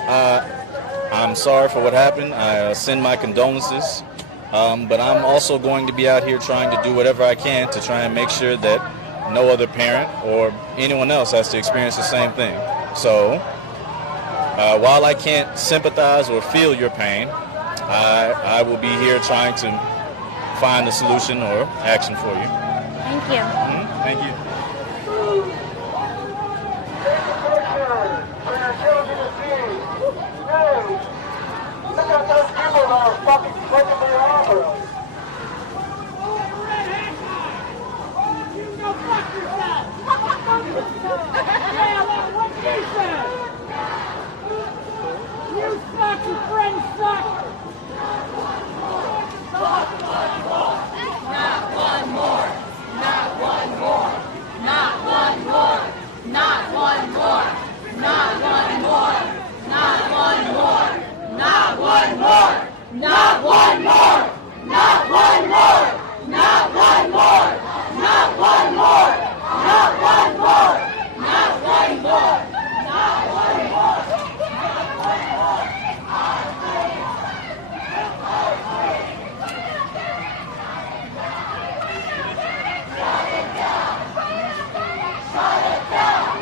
I'm sorry for what happened. I send my condolences. But I'm also going to be out here trying to do whatever I can to try and make sure that no other parent or anyone else has to experience the same thing. So while I can't sympathize or feel your pain, I will be here trying to find a solution or action for you. Thank you. Thank you. Look at those people that are fucking breaking their armor. You suck, your friends suck. Not one more. Not one more. Not one more. Not one more. Not one more. Not one more. Not one more! Not one more! Not one more! Not one more! Not one more! Not one more! Not one more! Not one more! Shut it down! Shut it down!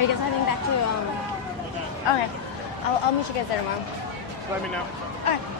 Are you guys heading back to, okay. I'll meet you guys there tomorrow. Let me know. All right.